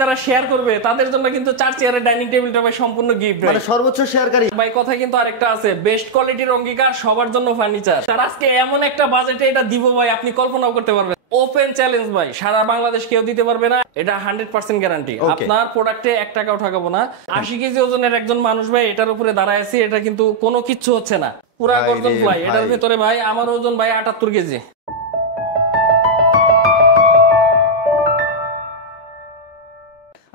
যারা শেয়ার করবে তাদের জন্য কিন্তু 4 চেয়ারের ডাইনিং টেবিলটা ভাই সম্পূর্ণ গিফট মানে সর্বোচ্চ শেয়ারকারী ভাই। কথা কিন্তু আরেকটা আছে, বেস্ট কোয়ালিটির অঙ্গীকার সবার জন্য ফার্নিচার। আর আজকে এমন একটা বাজেটে এটা দিব ভাই, আপনি কল্পনাও করতে পারবেন। ওপেন চ্যালেঞ্জ ভাই, সারা বাংলাদেশ কেউ দিতে পারবে না, এটা 100% গ্যারান্টি। আপনার প্রোডাক্টে 1 টাকাও ঠকাবো না। 80 কেজি ওজনের একজন মানুষ ভাই এটার উপরে দাঁড়ায় আছি, এটা কিন্তু কোনো কিচ্ছু হচ্ছে না, পুরা গর্জন ফ্লাই। এটার ভিতরে ভাই আমার ওজন ভাই 78 কেজি।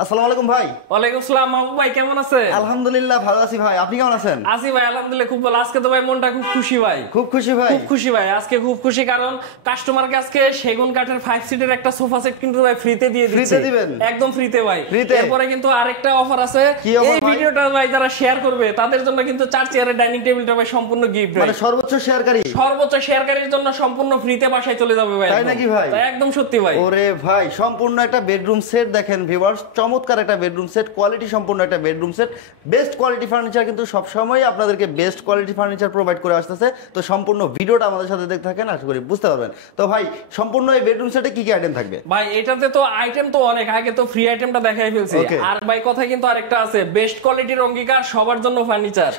আসসালামু আলাইকুম ভাই। ওয়ালাইকুম আসসালাম মাহবুব ভাই, কেমন আছেন? আলহামদুলিল্লাহ ভালো আছি ভাই, আপনি কেমন আছেন? আছি ভাই আলহামদুলিল্লাহ খুব ভালো। আজকে তো ভাই মনটা খুব খুশি ভাই, খুব খুশি ভাই, খুব খুশি ভাই। আজকে খুব খুশি কারণ কাস্টমারকে আজকে সেগুন কাঠের 5 সিটের একটা সোফা সেট কিন্তু ভাই ফ্রিতে দিয়ে দিচ্ছি। ফ্রিতে দিবেন? একদম ফ্রিতে ভাই। এরপরে কিন্তু আরেকটা অফার আছে, এই ভিডিওটা ভাই যারা শেয়ার করবে তাদের জন্য কিন্তু 4 চেয়ারের ডাইনিং টেবিলটা ভাই সম্পূর্ণ গিফট। মানে সর্বোচ্চ শেয়ারকারীর জন্য সম্পূর্ণ ফ্রিতে বাসায় চলে যাবে ভাই। তাই নাকি ভাই? তাই একদম সত্যি ভাই। ওরে ভাই, সম্পূর্ণ একটা বেডরুম সেট দেখেন ভিউয়ার্স, চমৎকার একটা বেডরুম সেট, কোয়ালিটি সম্পূর্ণ একটা bedroom set. Best quality furniture কিন্তু সবসময় আপনাদেরকে বেস্ট কোয়ালিটি ফার্নিচার প্রোভাইড করে আসতেছে। তো সম্পূর্ণ ভিডিওটা আমাদের সাথে দেখতে থাকেন, আশা করি বুঝতে পারবেন। তো ভাই সম্পূর্ণ এই বেডরুম সেটে কি কি আইটেম থাকবে? ভাই এটাতে তো আইটেম তো অনেক, আগে তো ফ্রি আইটেমটা দেখাই ফেলছি। আর ভাই কথা কিন্তু আরেকটা আছে, বেস্ট কোয়ালিটির অঙ্গীকার সবার জন্য ফার্নিচার,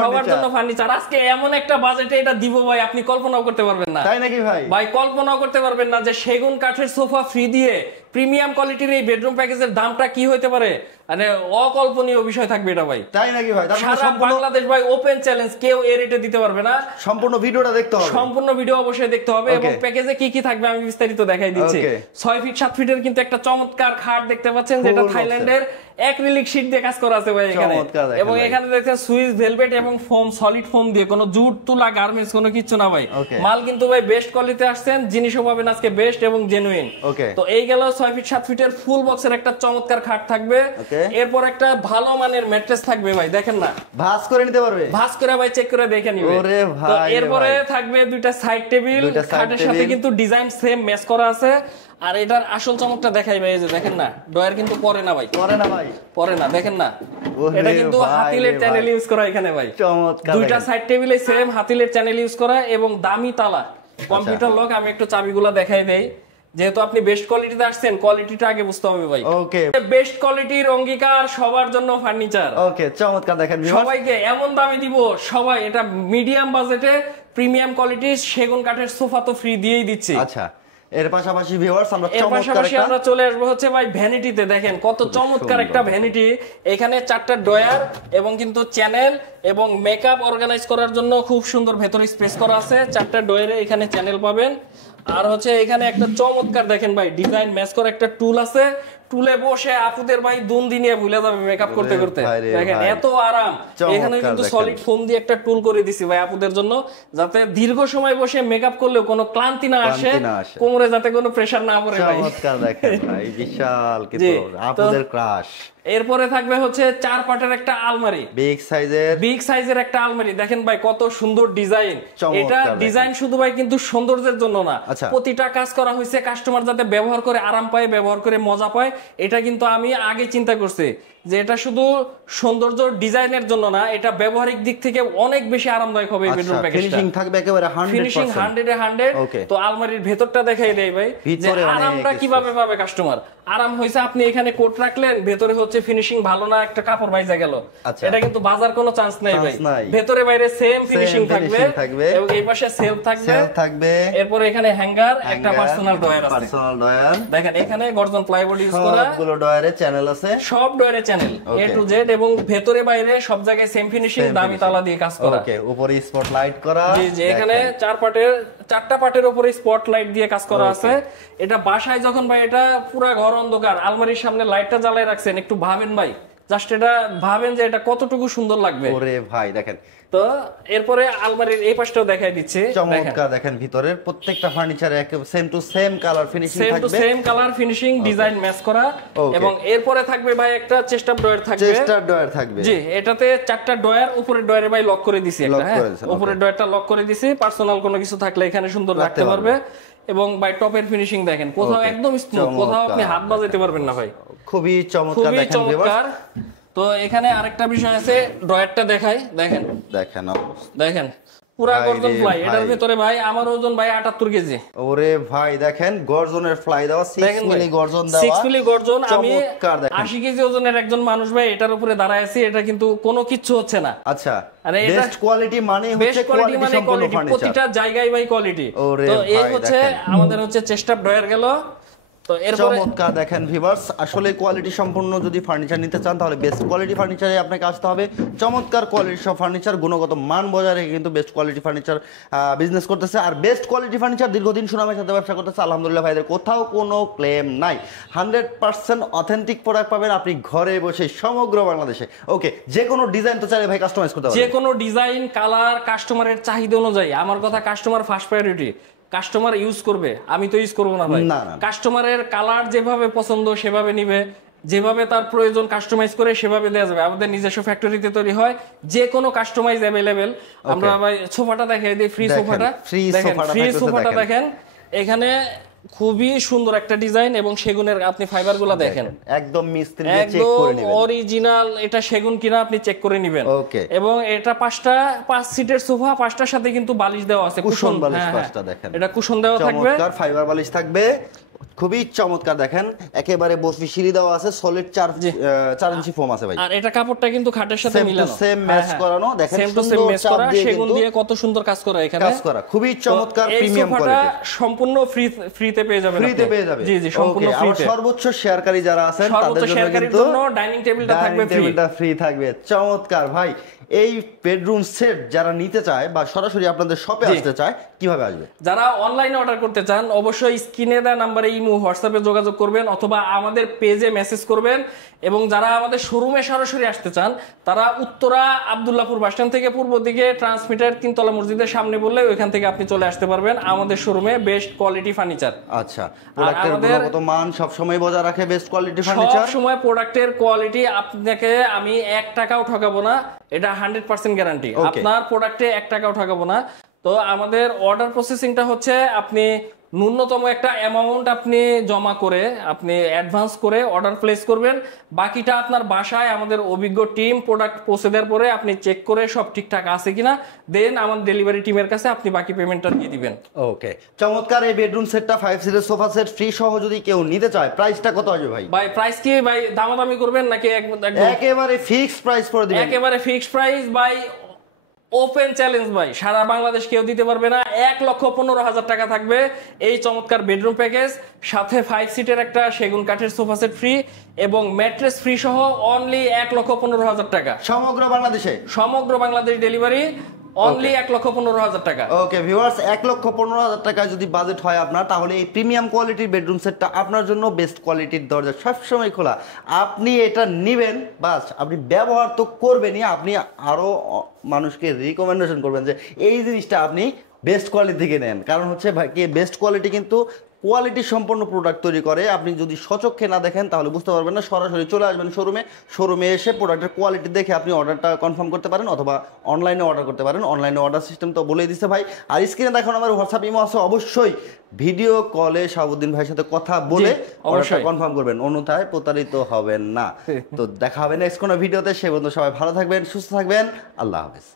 সবার জন্য ফার্নিচার। আজকে এমন একটা বাজেটে এটা দিব ভাই, আপনি কল্পনাও করতে পারবেন না। তাই নাকি ভাই? ভাই কল্পনাও করতে পারবেন না যে সেগুন কাঠের সোফা ফ্রি দিয়ে প্রিমিয়াম কোয়ালিটির এই বেডরুম প্যাকেজের দামটা কি হতে পারে, মানে অকল্পনীয় বিষয় থাকবে এটা ভাই। তাই নাকি ভাই? সারা বাংলাদেশ ভাই ওপেন চ্যালেঞ্জ, কেউ এই রেটে দিতে পারবে না। সম্পূর্ণ ভিডিওটা দেখতে হবে, সম্পূর্ণ ভিডিও অবশ্যই দেখতে হবে। এবং প্যাকেজে কি কি থাকবে আমি বিস্তারিত দেখাই দিচ্ছি। 6 ফিট 7 ফিটের কিন্তু একটা চমৎকার খাট দেখতে পাচ্ছেন, যেটা থাইল্যান্ডের অ্যাক্রিলিক শীট দিয়ে কাজ করা আছে ভাই এখানে। এবং এখানে দেখছেন সুইস ভেলভেট এবং ফোম, সলিড ফোম দিয়ে, কোনো জুট তুলা গার্মেন্টস কোনো কিছু না ভাই। মাল কিন্তু ভাই বেস্ট কোয়ালিটিতে আসছেন, জিনিসও পাবেন আজকে বেস্ট এবং জেনুইন। তো এই গেল 6 ফিট 7 ফিটের ফুল বক্সের একটা চমৎকার খাট থাকবে। এরপর একটা ভালো মানের ম্যাট্রেস থাকবে ভাই, দেখেন না, ভাঁজ করে নিতে পারবে, ভাঁজ করে ভাই চেক করে দেখে নিবে। ওরে ভাই, এরপরে থাকবে দুইটা সাইড টেবিল, খাটের সাথে কিন্তু ডিজাইন সেম ম্যাচ করা আছে। আর এটার আসল চমকটা দেখাই ভাই, এই যে দেখেন না, ডয়ার কিন্তু পরে না ভাই, পরে না, দেখেন না, এটা কিন্তু হাতিলের চ্যানেল ইউজ করা এখানে ভাই। চমৎকার, দুইটা সাইড টেবিলে সেম হাতিলের চ্যানেল ইউজ করা এবং দামি তালা, কম্পিউটার লক। আমি একটু চাবিগুলো দেখাই দেই, যেহেতু আপনি বেস্ট কোয়ালিটিতে আসছেন, কোয়ালিটিটা আগে বুঝতে হবে ভাই। বেস্ট কোয়ালিটির অঙ্গীকার সবার জন্য ফার্নিচার। চমৎকার দেখেন, সবাইকে এমন দামে দিব, সবাই এটা মিডিয়াম বাজেটে প্রিমিয়াম কোয়ালিটির সেগুন কাঠের সোফা তো ফ্রি দিয়েই দিচ্ছি। আচ্ছা, এর পাশাপাশি ভিউয়ার্স আমরা চলে আসবো হচ্ছে ভাই ভ্যানিটিতে। দেখেন কত চমৎকার একটা ভ্যানিটি, এখানে 4টা ডয়ার এবং কিন্তু চ্যানেল এবং মেকআপ অর্গানাইজ করার জন্য খুব সুন্দর ভেতরে স্পেস করা আছে। 4টা ডয়ারে এখানে চ্যানেল পাবেন। আর হচ্ছে এখানে একটা চমৎকার দেখেন ভাই ডিজাইন ম্যাচ করা একটা টুল আছে, টুলে বসে আপুদের ভাই দুন্দি নিয়ে ভুলে যাবে মেকআপ করতে করতে। দেখেন এত আরাম। এখানে কিন্তু সলিড ফোম দিয়ে একটা টুল করে দিছি ভাই আপুদের জন্য, যাতে দীর্ঘ সময় বসে মেকআপ করলেও কোনো ক্লান্তি না আসে, কোমরে যাতে কোনো প্রেসার না পড়ে ভাই। চমৎকার দেখেন ভাই, বিশাল কিন্তু আপুদের ক্রাশ। এরপরে থাকবে হচ্ছে 4 পাটের একটা আলমারি, বিগ সাইজের একটা আলমারি। দেখেন ভাই কত সুন্দর ডিজাইন। এটা ডিজাইন শুধু ভাই কিন্তু সৌন্দর্যের জন্য না, প্রতিটা কাজ করা হয়েছে কাস্টমার যাতে ব্যবহার করে আরাম পায়, ব্যবহার করে মজা পায়। এটা কিন্তু আমি আগে চিন্তা করছি যে এটা শুধু সৌন্দর্য ডিজাইনের জন্য না, এটা ব্যবহারিক দিক থেকে অনেক বেশি আরামদায়ক হবে। এই বেডরুম প্যাকেজটা ফিনিশিং থাকবে একেবারে 100%। তো আলমারির ভেতরটা দেখাই দেই ভাই যে আরামটা কিভাবে পাবে কাস্টমার। আরাম হইছে আপনি এখানে কোট রাখলেন, ভেতরে হচ্ছে ফিনিশিং ভালো না, একটা কাপড় ভাইজা গেল, এটা কিন্তু বাজার কোনো চান্স নাই ভাই। ভেতরে বাইরে সেম ফিনিশিং থাকবে এবং এই পাশে সেলফ থাকবে। এরপর এখানে হ্যাঙ্গার, একটা পার্সোনাল ডয়ার আছে। দেখেন এখানে গর্জন প্লাইবোর্ড ইউজ করা, সবগুলো ডয়ারে চ্যানেল আছে, সব ডয়ারে চ্যানেল A to Z এবং ভেতরে বাইরে সব জায়গায় সেম ফিনিশিং, দামি তালা দিয়ে কাজ করা। উপরে স্পটলাইট করা, জি এখানে 4টা পাটের উপরে স্পটলাইট দিয়ে কাজ করা আছে। এটা বাসায় যখন ভাই এটা পুরো ঘর অন্ধকার, আলমারির সামনে লাইটটা জ্বালায় রাখছেন, একটু ভাবেন ভাই, জাস্ট এটা ভাবেন যে এটা কতটুকু সুন্দর লাগবে। ওরে ভাই দেখেন। তো এরপরে আলমারির এই পাশটাও দেখাই দিচ্ছি, চমৎকার দেখেন, ভিতরের প্রত্যেকটা ফার্নিচারে same to same colour finishing থাকবে, same to same colour finishing, design match করা। এবং এরপরে থাকবে ভাই একটা চেস্ট আপ ডয়ার থাকবে, জি এটাতে 4টা ডয়ার, উপরের ডয়ারে ভাই লক করে দিছি একটা, হ্যাঁ উপরের ডয়ারটা লক করে দিছি, পার্সোনাল কোনো কিছু থাকলে এখানে সুন্দর রাখতে পারবে। এবং বাই টপের ফিনিশিং দেখেন, কোথাও একদম স্মুথ, কোথাও আপনি হাত বাজাতে পারবেন না ভাই, খুবই চমৎকার দেখেন। তো এখানে আরেকটা বিষয় আছে, ড্রয়ারটা দেখাই, দেখেন পুরা গর্জন ফ্লাই, এটার ভিতরে ভাই আমার ওজন ভাই 78 কেজি। ওরে ভাই দেখেন গর্জনের ফ্লাই দেওয়া, 6 মিলি গর্জন দেওয়া, 6 মিলি গর্জন। আমি 80 কেজি ওজনের একজন মানুষ ভাই এটার উপরে দাঁড়ায় আছি, এটা কিন্তু কোনো কিছু হচ্ছে না। আচ্ছা, বেস্ট কোয়ালিটি মানে হচ্ছে কোয়ালিটি সম্পূর্ণ ফার্নিচার, প্রতিটা জায়গায় ভাই কোয়ালিটি। তো এই হচ্ছে আমাদের হচ্ছে চেস্ট আপ ড্রয়ার গেল। তো এরপরে চমৎকার দেখেন ভিউয়ার্স, আসলে কোয়ালিটি সম্পূর্ণ যদি ফার্নিচার নিতে চান তাহলে বেস্ট কোয়ালিটি ফার্নিচারে আপনাকে আসতে হবে। চমৎকার কোয়ালিটি সব ফার্নিচার, গুণগত মান বজায় রেখে কিন্তু বেস্ট কোয়ালিটি ফার্নিচার বিজনেস করতেছে। আর বেস্ট কোয়ালিটি ফার্নিচার দীর্ঘদিন সুনামের সাথে ব্যবসা করতেছে আলহামদুলিল্লাহ। ভাইদের কোথাও কোনো ক্লেম নাই, 100% অথেন্টিক প্রোডাক্ট পাবেন আপনি ঘরে বসে সমগ্র বাংলাদেশে। ওকে, যে কোনো ডিজাইন তো চাইলে ভাই কাস্টমাইজ করতে পারবেন, যে কোনো ডিজাইন, কালার, কাস্টমারের চাহিদা অনুযায়ী। আমার কথা, customer first priority. Customer use করবে, আমি তো ইউজ করবো না ভাই। কাস্টমারের কালার যেভাবে পছন্দ সেভাবে নিবে, যেভাবে তার প্রয়োজন কাস্টমাইজ করে সেভাবে দেওয়া যাবে। আমাদের নিজস্ব ফ্যাক্টরিতে তৈরি হয়, যে কোনো কাস্টমাইজ অ্যাভেলেবেল। আমরা ভাই সোফাটা দেখাই দিই, ফ্রি সোফাটা দেখেন, এখানে খুবই সুন্দর একটা ডিজাইন এবং সেগুনের আপনি ফাইবার গুলা দেখেন, একদম মিস্ত্রি দিয়ে চেক করে নেবেন অরিজিনাল এটা সেগুন কিনা আপনি চেক করে নেবেন। ওকে, এবং এটা 5 সিটের সোফা, 5টার সাথে কিন্তু বালিশ দেওয়া আছে, কুশন বালিশ 5টা দেখেন, এটা কুশন দেওয়া থাকবে, চমৎকার ফাইবার বালিশ থাকবে, খুবই চমৎকার দেখেন। একেবারে বসবি সিঁড়ি দেওয়া আছে, সলিড 4 ইঞ্চি ফোম আছে ভাই। আর এটা কাপড়টা কিন্তু খাটের সাথে মিলানো, সেম ম্যাচ করানো, দেখেন সেম টু সেম ম্যাচ করা, সেগুন দিয়ে কত সুন্দর কাজ করা এখানে, কাজ করা খুবই চমৎকার প্রিমিয়াম কোয়ালিটি। সম্পূর্ণ ফ্রিতে পেয়ে যাবেন, ফ্রিতে পেয়ে যাবেন। জি জি, সম্পূর্ণ ফ্রিতে। সর্বোচ্চ শেয়ারকারী যারা আছেন তাদের জন্য কিন্তু ডাইনিং টেবিলটা থাকবে, টেবিলটা ফ্রি থাকবে। চমৎকার ভাই। এই বেডরুম সেট যারা নিতে চায় বা সরাসরি আপনাদের শপে আসতে চায় কিভাবে আসবে? যারা অনলাইনে অর্ডার করতে চান অবশ্যই স্ক্রিনে দেওয়া নম্বরে ইমো, হোয়াটসঅ্যাপে যোগাযোগ করবেন অথবা আমাদের পেজে মেসেজ করবেন। এবং যারা আমাদের শোরুমে সরাসরি আসতে চান তারা উত্তরা আব্দুল্লাহপুর বাসস্ট্যান্ড থেকে পূর্ব দিকে ট্রান্সমিটার 3তলা মসজিদের সামনে বললে ওইখান থেকে আপনি চলে আসতে পারবেন আমাদের শোরুমে। Best quality furniture. আচ্ছা, প্রোডাক্টের গুণগত মান সব সময় বজায় রাখে বেস্ট কোয়ালিটি ফার্নিচার। সব সময় প্রোডাক্টের কোয়ালিটি আপনাকে আমি 1 টাকাও ঠকাবো না, এটা 100% গ্যারান্টি। আপনার প্রোডাক্টে 1 টাকাও ঠকাবো না। তো আমাদের অর্ডার প্রসেসিংটা হচ্ছে আপনি ন্যূনতম একটা অ্যামাউন্ট আপনি জমা করে আপনি অ্যাডভান্স করে অর্ডার প্লেস করবেন, বাকিটা আপনার বাসায় আমাদের অভিজ্ঞ টিম প্রোডাক্ট পৌঁছে দেওয়ার পরে আপনি চেক করে সব ঠিকঠাক আছে কিনা দেন আমাদের ডেলিভারি টিমের কাছে আপনি বাকি পেমেন্টটা দিয়ে দিবেন। ওকে, চমৎকার এই বেডরুম সেটটা 5 সিটের সোফা সেট ফ্রি সহ যদি কেউ নিতে চায় প্রাইসটা কত আসবে ভাই? ভাই প্রাইস কি ভাই দামাদামি করবেন নাকি একেবারে ফিক্সড প্রাইস করে দিবেন? একেবারে ফিক্সড প্রাইস ভাই, ওপেন চ্যালেঞ্জ ভাই, সারা বাংলাদেশ কেউ দিতে পারবে না। 1,15,000 টাকা থাকবে এই চমৎকার বেডরুম প্যাকেজ, সাথে 5 সিটের একটা সেগুন কাঠের সোফা সেট ফ্রি এবং ম্যাট্রেস ফ্রি সহ অনলি 1,15,000 টাকা। সমগ্র বাংলাদেশ ডেলিভারি অনলি 1,15,000 টাকা। ওকে ভিউয়ার্স, 1,15,000 টাকা যদি বাজেট হয় আপনার, তাহলে এই প্রিমিয়াম কোয়ালিটির বেডরুম সেটটা আপনার জন্য বেস্ট কোয়ালিটির দরজা সবসময় খোলা। আপনি এটা নেবেন, বাস আপনি ব্যবহার তো করবেনই, আপনি আরো মানুষকে রিকমেন্ডেশন করবেন যে এই জিনিসটা আপনি বেস্ট কোয়ালিটি থেকে নেন। কারণ হচ্ছে ভাই বেস্ট কোয়ালিটি কিন্তু কোয়ালিটি সম্পন্ন প্রোডাক্ট তৈরি করে। আপনি যদি সচক্ষে না দেখেন তাহলে বুঝতে পারবেন না। সরাসরি চলে আসবেন শোরুমে এসে প্রোডাক্টের কোয়ালিটি দেখে আপনি অর্ডারটা কনফার্ম করতে পারেন অথবা অনলাইনে অর্ডার করতে পারেন। অনলাইনে অর্ডার সিস্টেম তো বলেই দিচ্ছে ভাই। আর স্ক্রিনে দেখুন আমার হোয়াটসঅ্যাপ ইমো আছে, অবশ্যই ভিডিও কলে শাহাবুদ্দিন ভাইয়ের সাথে কথা বলে অর্ডারটা কনফার্ম করবেন, অন্যথায় প্রতারিত হবেন না। তো দেখা হবে নেক্সট কোনো ভিডিওতে। সে বন্ধু সবাই ভালো থাকবেন, সুস্থ থাকবেন, আল্লাহ হাফেজ।